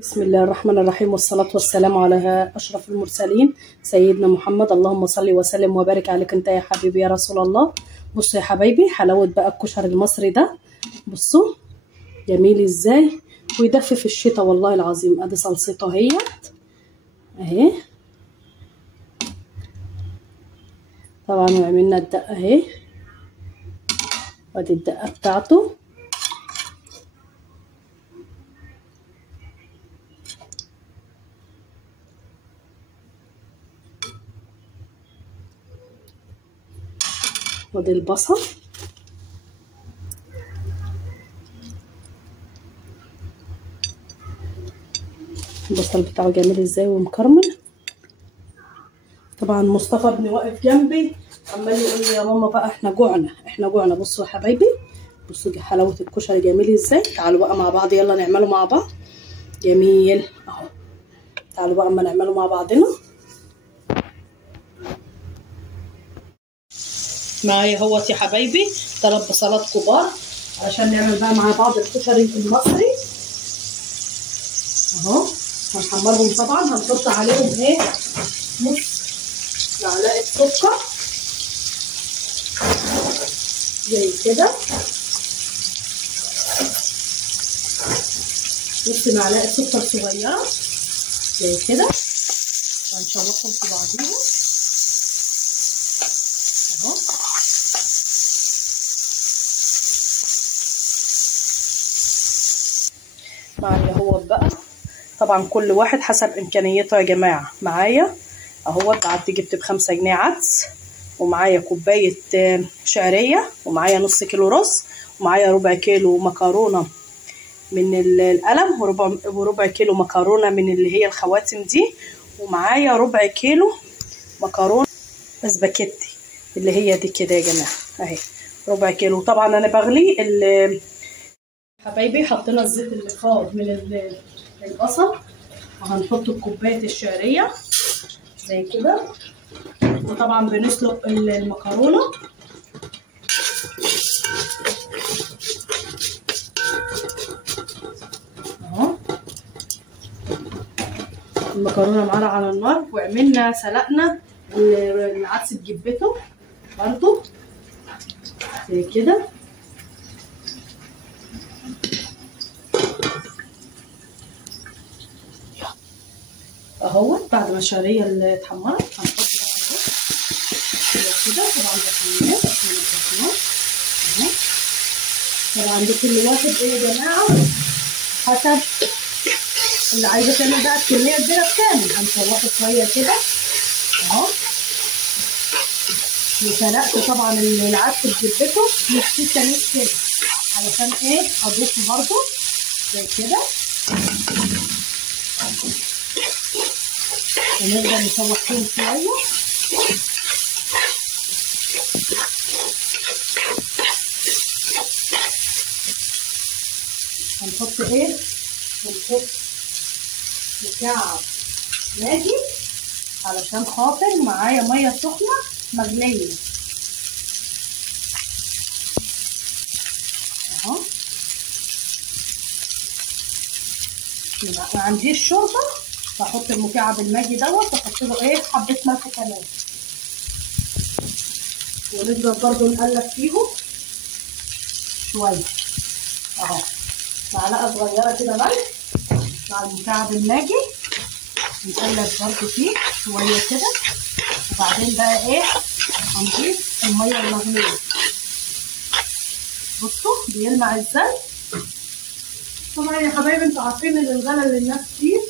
بسم الله الرحمن الرحيم، والصلاة والسلام على أشرف المرسلين سيدنا محمد. اللهم صل وسلم وبارك عليك انت يا حبيبي يا رسول الله. بصوا يا حبايبي حلاوة بقى الكشري المصري ده، بصوا جميل ازاي ويدفي في الشتاء والله العظيم. ادي صلصته اهي طبعا، وعملنا الدقة اهي، وادي الدقة بتاعته. وادي البصل، البصل بتاعه جميل ازاي ومكرمل. طبعا مصطفى ابني واقف جنبي عمال يقول لي يا ماما بقى احنا جوعنا. بصوا يا حبايبي، بصوا حلاوه الكشري جميل ازاي. تعالوا بقى مع بعض، يلا نعمله مع بعض. جميل اهو، تعالوا بقى اما نعمله مع بعضنا. معايا اهوت يا حبايبي 3 بصلات كبار علشان نعمل بقى مع بعض الكشري المصري اهو. هنحمرهم طبعا، هنحط عليهم ايه، نص معلقه سكر زي كده، نص معلقه سكر صغيره زي كده، وهنشوحهم في بعضيهم اهو. معايا اهوت بقى، طبعا كل واحد حسب امكانياته يا جماعه. معايا اهوت قعدت جبت ب5 جنيه عدس، ومعايا كوبايه شعريه، ومعايا نص كيلو رز، ومعايا ربع كيلو مكرونه من القلم، وربع كيلو مكرونه من اللي هي الخواتم دي، ومعايا ربع كيلو مكرونه اسباجيتي اللي هي دي كده يا جماعه اهي، ربع كيلو. طبعا انا بغلي حبايبي، حطينا الزيت اللي فاض من البصل، وهنحط كوبايه الشعريه زي كده، وطبعا بنسلق المكرونه اهو. المكرونه معانا على النار، وعملنا سلقنا العدس بجبته برضو زي كده اهوت. بعد ما الشعريه اللي اتحمرت هنحط طبعا كده، طبعا بصلناه اهو. طبعا دي كل واحد ايه يا جماعه حسب اللي عايزه تعمل بقى الكميه كبيره بكامل. هنشوحه شويه كده اهو. وسلقت طبعا العدس بجبته نص نص كده علشان ايه اضيفه برضو زي كده، ونفضل نشوح فيهم شويه. هنحط ايه، هنحط مكعب ماجي علشان خاطر معايا ميه سخنه مغليه اهو. ما عنديش شوربه، فاحط المكعب الماجي دوت، واحط له ايه حبه ملح كمان، ونفضل برضو نقلب فيهم شويه اهو. معلقه صغيره كده ملح مع المكعب الماجي، نقلب برضو فيه شويه كده، وبعدين بقى ايه هنضيف الميه المغليه. بصوا بيلمع ازاي. طبعا يا حبايبي انتوا عارفين ان الغلا اللي الناس فيه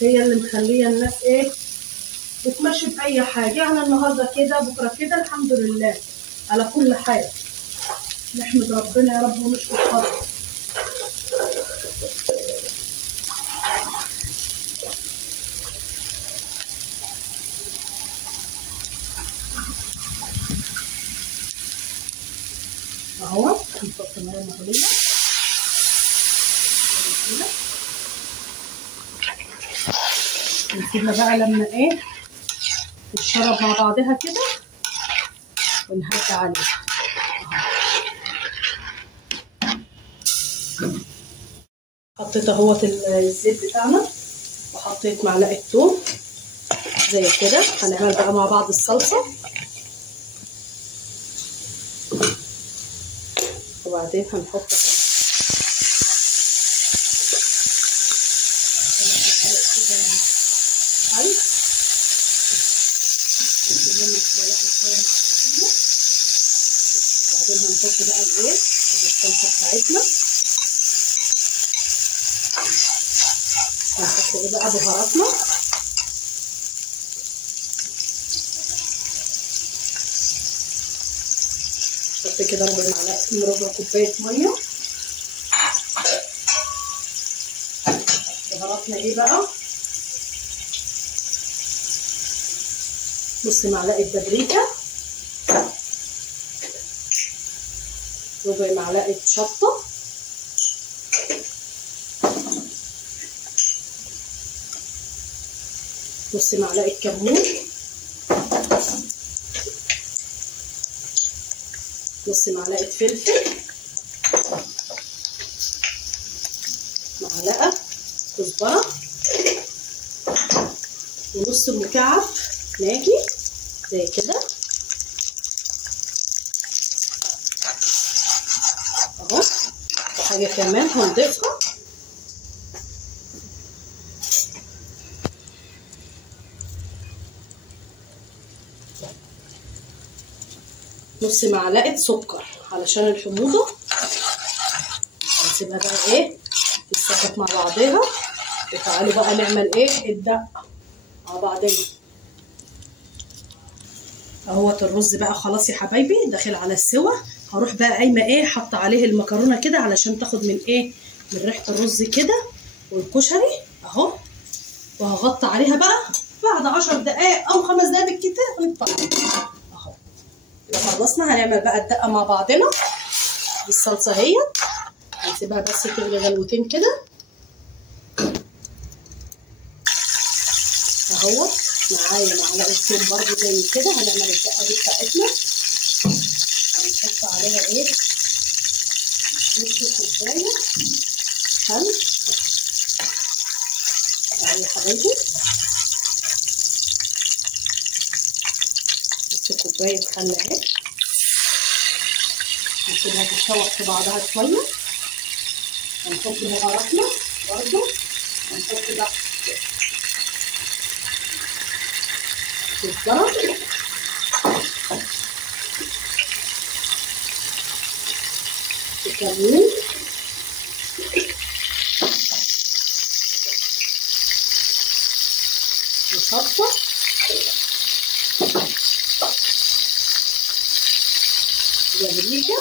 هي اللي مخليه الناس ايه بتمشي باي حاجه، يعني النهارده كده بكره كده، الحمد لله على كل حال. نحمد ربنا يا رب ونشكر فضله. اهو هنحط ميه مغليه كده، ونسيبها بقى لما ايه تتشرب مع بعضها كده، ونهدي عليها. حطيت اهوت الزيت بتاعنا، وحطيت معلقه توم زي كده. هنعمل بقى مع بعض الصلصه، وبعدين هنحط بعدين هنحط بقى الايه الصلصه بتاعتنا. هنحط ايه بقى بهاراتنا، نحط كده ربع كوبايه ميه. بهاراتنا ايه بقى؟ نص معلقه بابريكا، ربع معلقه شطه، نص معلقه كمون، نص معلقه فلفل، معلقه كزبره، ونص مكعب ماجي زي كده اهو. وحاجه كمان هنضيفها، نص معلقه سكر علشان الحموضه. هنسيبها بقى ايه تتسبك مع بعضها. وتعالوا بقى نعمل ايه الدقه مع بعضنا اهوت. الرز بقى خلاص يا حبايبي داخل على السوا. هروح بقى قايمه ايه حاطه عليه المكرونه كده علشان تاخد من ايه من ريحه الرز كده والكشري اهو. وهغطي عليها بقى بعد 10 دقايق او 5 دقايق بالكتير ونطلع اهو. خلصنا. هنعمل بقى الدقه مع بعضنا بالصلصه اهي. هنسيبها بس تغلي غلوتين كده اهو. معايا معلقه ثوم برضو زي كده. هنعمل الدقه دي بتاعتنا. هنحط عليها ايه نص كوبايه خل اهي يا حبايبي، نص كوبايه خل اهي. هنسيبها تتشوح في بعضها شويه. هنحط بهاراتنا برضو. هنحط بقى كزبره، وكمون، وشطه، بابريكا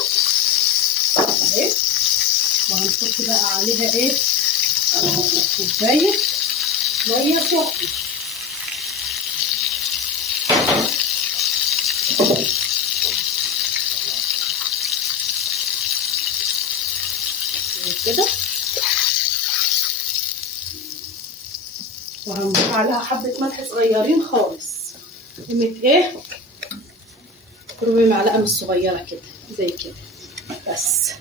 اهي. وهنحط بقى عليها ايه كوبايه ميه سخنه كده. وهنضيف عليها حبه ملح صغيرين خالص، قيمه ايه ربع معلقه من الصغيره كده زي كده بس.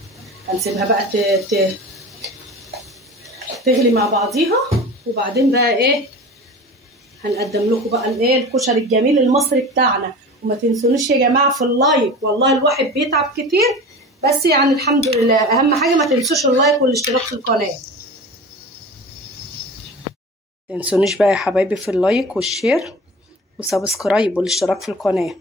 هنسيبها بقى تغلي مع بعضيها. وبعدين بقى ايه هنقدم لكم بقى الايه الكشري الجميل المصري بتاعنا. وما تنسونيش يا جماعه في اللايك، والله الواحد بيتعب كتير بس يعني الحمد لله. اهم حاجه ما تنسوش اللايك والاشتراك في القناه. ما تنسونيش بقى يا حبايبي في اللايك والشير وسبسكرايب والاشتراك في القناه.